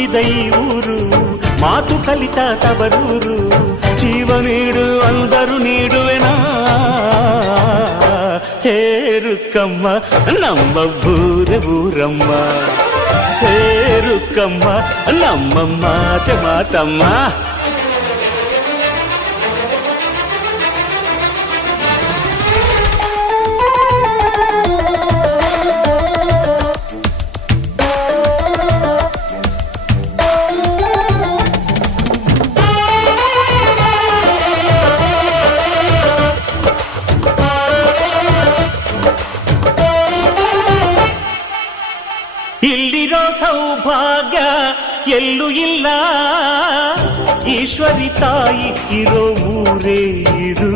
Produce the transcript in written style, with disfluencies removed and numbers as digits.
ಹುಟ್ಟಿದ ಈ ಊರು, ಮಾತು ಕಲಿತ ತವರೂರು. ಜೀವ ನೀಡು ಅಂದರು ನೀಡುವೆನಾ, ಹೇರುಕಮ್ಮ ನಮ್ಮ ಊರ ಊರಮ್ಮ, ಹೇರುಕಮ್ಮ ನಮ್ಮ ಮಾತೆ ಮಾತಮ್ಮ. ಇಲ್ಲಿರೋ ಸೌಭಾಗ್ಯ ಎಲ್ಲೂ ಇಲ್ಲ, ಈಶ್ವರಿ ತಾಯಿ ಇರೋ ಊರೇ ಇದು.